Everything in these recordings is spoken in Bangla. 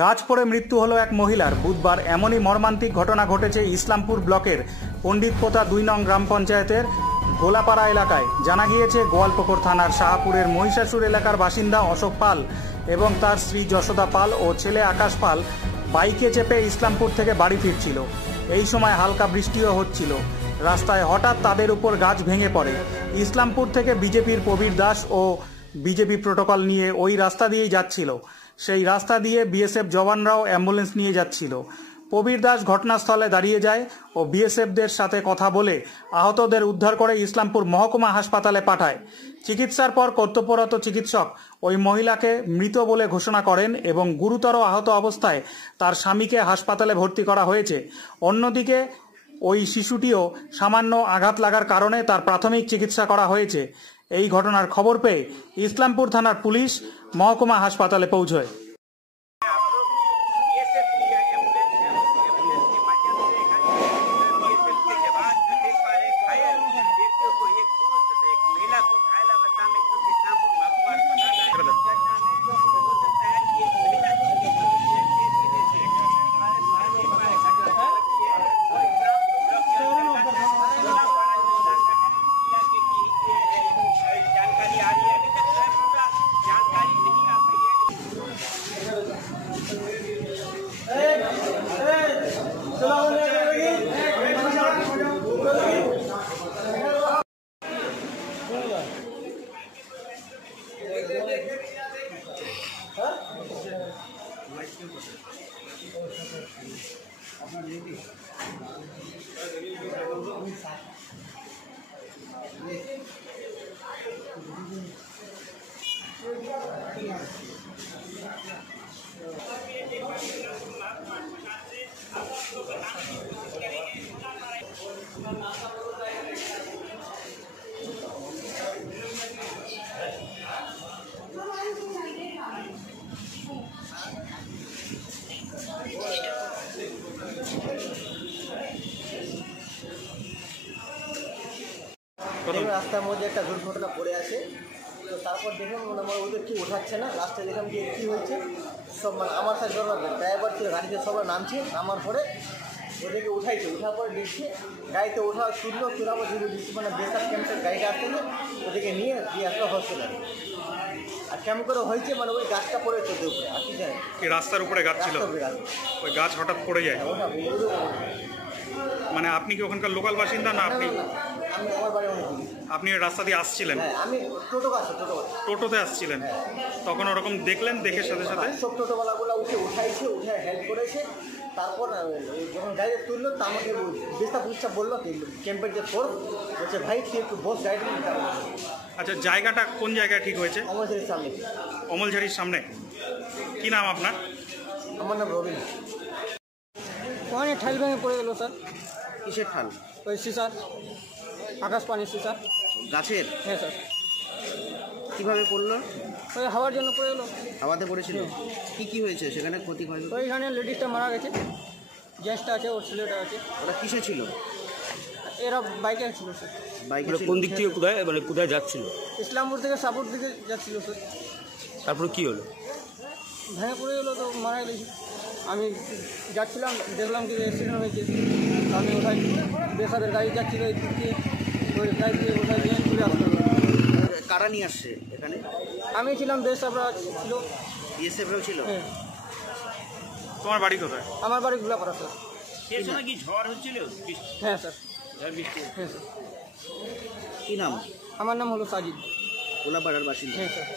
গাছ পড়ে মৃত্যু হলো এক মহিলার। বুধবার এমনই মর্মান্তিক ঘটনা ঘটেছে ইসলামপুর ব্লকের পণ্ডিতপোতা ২ নং গ্রাম পঞ্চায়েতের গোলাপাড়া এলাকায়। জানা গিয়েছে, গোয়ালপুকুর থানার শাহপুরের মহিষাসুর এলাকার বাসিন্দা অশোক পাল এবং তার স্ত্রী যশোদা পাল ও ছেলে আকাশ পাল বাইকে চেপে ইসলামপুর থেকে বাড়ি ফিরছিল। এই সময় হালকা বৃষ্টিও হচ্ছিল। রাস্তায় হঠাৎ তাদের উপর গাছ ভেঙে পড়ে। ইসলামপুর থেকে বিজেপির প্রবীর দাস ও বিজেপি প্রোটোকল নিয়ে ওই রাস্তা দিয়েই যাচ্ছিল। সেই রাস্তা দিয়ে বিএসএফ জওয়ানরাও অ্যাম্বুলেন্স নিয়ে যাচ্ছিল। প্রবীর দাস ঘটনাস্থলে দাঁড়িয়ে যায় ও বিএসএফদের সাথে কথা বলে আহতদের উদ্ধার করে ইসলামপুর মহকুমা হাসপাতালে পাঠায়। চিকিৎসার পর কর্তব্যরত চিকিৎসক ওই মহিলাকে মৃত বলে ঘোষণা করেন এবং গুরুতর আহত অবস্থায় তার স্বামীকে হাসপাতালে ভর্তি করা হয়েছে। অন্যদিকে ওই শিশুটিও সামান্য আঘাত লাগার কারণে তার প্রাথমিক চিকিৎসা করা হয়েছে। এই ঘটনার খবর পেয়ে ইসলামপুর থানার পুলিশ মহকুমা হাসপাতালে পৌঁছয়। রাস্তার মধ্যে একটা দুর্ঘটনা পড়ে আছে। তো তারপর দেখলাম ওদের কি ওঠাচ্ছে না। লাস্টে দেখলাম যে কী হয়েছে সব, মানে আমার সাথে ড্রাইভার ছিল, গাড়িতে সবাই নামছে। নামার পরে ওদেরকে উঠাইছে। উঠার পরে দেখছে গাড়িতে ওঠা তুললো, তোলার পর মানে বেসার ক্যাম্পের গাড়িটা আসতে ওদেরকে নিয়ে দিয়ে আসলো হসপিটালে। আর কেমন করে হয়েছে, মানে ওই গাছটা পড়েছে ওদের উপরে। আর কি জানে রাস্তার উপরে গাছ ছিল, ওই গাছ হঠাৎ পড়ে যায়। মানে আপনি কি ওখানকার লোকাল বাসিন্দা না? আপনি আপনি রাস্তা দিয়ে আসছিলেন? আমি টোটোতে আসছিলেন। তখন ওরকম দেখলেন, দেখে সাথে সাথে সব টোটোওয়ালাগুলো উঠে হেল্প করেছে। তারপর যখন গাড়িতে তুললো তা আমাকে বেস্তা পুলিশটা বললো ক্যাম্পের যে ফোর্স বলছে, ভাই তুই একটু বস গাড়িটা। আচ্ছা, জায়গাটা কোন জায়গায় ঠিক হয়েছে? অমলঝারির সামনে। অমলঝারির সামনে। কি নাম আপনার? আমার নাম রবিন। ওখানে ঠাল ভেঙে পড়ে গেল স্যার। কিসের ঠাল? ওই সিসার, আকাশ পানির সিসার গাছের। হ্যাঁ স্যার। কীভাবে পড়লো? ওই হাওয়ার জন্য পড়ে গেলো। হাওয়াতে পড়েছিল? কী হয়েছে সেখানে? ক্ষতি হয়? ওইখানে লেডিসটা মারা গেছে, জেন্টসটা আছে, ওর ছেলেটা আছে। ওরা কিসে ছিল? এরা বাইকে ছিল স্যার। বাইকে কোন দিক থেকে কোথায় যাচ্ছিল? ইসলামপুর থেকে সাপুর দিকে যাচ্ছিল স্যার। তারপরে কী হলো? ভেঙে পড়ে গেলো, তো মারা গেছে। আমি যাচ্ছিলাম, দেখলাম কি অ্যাক্সিডেন্ট হয়েছে। আমি ওঠাই বেসাদের গাড়ি যাচ্ছিল এই দিক দিয়ে, ওই গাড়ি দিয়ে ওঠাই নিয়ে চলে আসলো। কারা নিয়ে আসছে এখানে? আমি ছিলাম, বেসাবরা ছিল, বিএসএফরাও ছিল। হ্যাঁ। তোমার বাড়ি কোথায়? আমার বাড়ি গোলাপাড়া স্যার। সেই সময় কি ঝড় হচ্ছিল? হ্যাঁ স্যার। ঝড় বৃষ্টি? হ্যাঁ স্যার। কী নাম? আমার নাম হলো সাজিদ। গোলাপাড়ার বাসিন্দা? হ্যাঁ স্যার।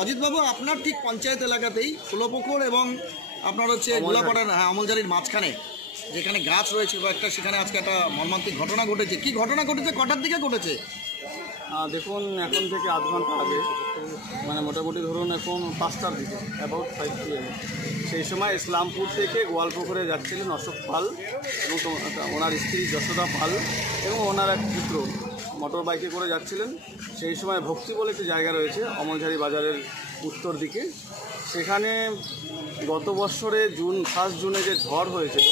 অজিতবাবু, আপনার ঠিক পঞ্চায়েত এলাকাতেই ষোলপুকুর এবং আপনার হচ্ছে গোলাপাড়ার অমলঝারির মাঝখানে যেখানে গাছ রয়েছে কয়েকটা, সেখানে আজকে একটা মর্মান্তিক ঘটনা ঘটেছে। কি ঘটনা ঘটেছে, কটার দিকে ঘটেছে? দেখুন, এখন থেকে আধ ঘন্টা আগে, মানে মোটামুটি ধরুন এখন 5টার দিকে, অ্যাবাউট 5 PM, সেই সময় ইসলামপুর থেকে গোয়ালপুকুরে যাচ্ছিলেন অশোক পাল এবং ওনার স্ত্রী যশোদা পাল এবং ওনার এক পুত্র মোটর বাইকে করে যাচ্ছিলেন। সেই সময় ভক্তি বলে একটি জায়গা রয়েছে অমলঝারি বাজারের উত্তর দিকে, সেখানে গত বছরে 1 জুনে যে ঝড় হয়েছিল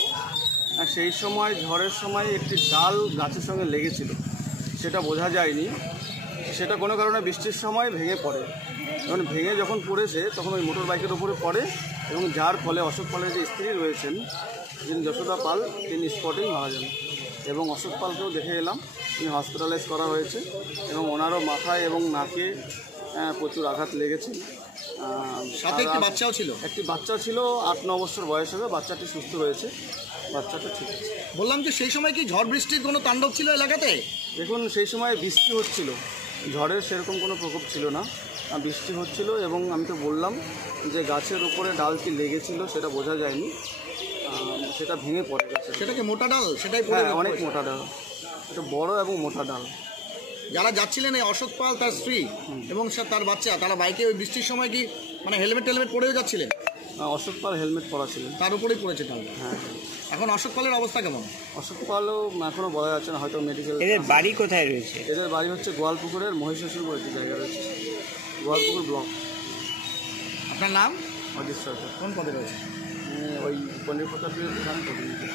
আর সেই সময় ঝড়ের সময় একটি ডাল গাছের সঙ্গে লেগেছিল, সেটা বোঝা যায়নি। সেটা কোনো কারণে বৃষ্টির সময় ভেঙে পড়ে, এবং ভেঙে যখন পড়েছে তখন ওই মোটর বাইকের উপরে পড়ে, এবং যার ফলে অশোক পালের যে স্ত্রী রয়েছেন, যিনি যশোদা পাল, তিনি স্পটেই মারা যান। এবং অশোক পালকেও দেখে এলাম, তিনি হসপিটালাইজ করা হয়েছে, এবং ওনারও মাথায় এবং নাকে প্রচুর আঘাত লেগেছে। সাথে একটি বাচ্চাও ছিল। একটি বাচ্চা ছিল, 8-9 বছর বয়স হবে। বাচ্চাটি সুস্থ রয়েছে, বাচ্চাটা ঠিক আছে। বললাম যে সেই সময় কি ঝড় বৃষ্টির কোনো তাণ্ডব ছিল এলাকাতে? দেখুন, সেই সময় বৃষ্টি হচ্ছিল, ঝড়ের সেরকম কোনো প্রকোপ ছিল না, বৃষ্টি হচ্ছিল। এবং আমি তো বললাম যে গাছের উপরে ডালটি লেগেছিল, সেটা বোঝা যায়নি, সেটা ভেঙে পড়ে গেছে। সেটা কি মোটা ডাল? সেটাই পড়ে হ্যাঁ, অনেক মোটা ডাল, এটা বড় এবং মোটা ডাল। যারা যাচ্ছিলেন এই অশোক পাল, তার স্ত্রী এবং তার বাচ্চা, তারা বাইকে ওই বৃষ্টির সময় কি মানে হেলমেট টেলমেট পরেও যাচ্ছিলেন? অশোক পাল হেলমেট পরা ছিলেন। তার উপরেই পড়েছে ডাল। হ্যাঁ। এখন অশোক পালের অবস্থা কেমন? অশোক পালও এখনও বলা যাচ্ছে না, হয়তো মেডিকেল। এদের বাড়ি কোথায় রয়েছে? এদের বাড়ি হচ্ছে গোয়ালপুকুরের মহিষাসুর বলে একটি জায়গা রয়েছে, গোয়ালপুকুর ব্লক। আপনার নাম? অজিত সরকার। কোন পদে রয়েছে? ওই পণ্ডিত প্রতাপের প্রধান প্রতিনিধি।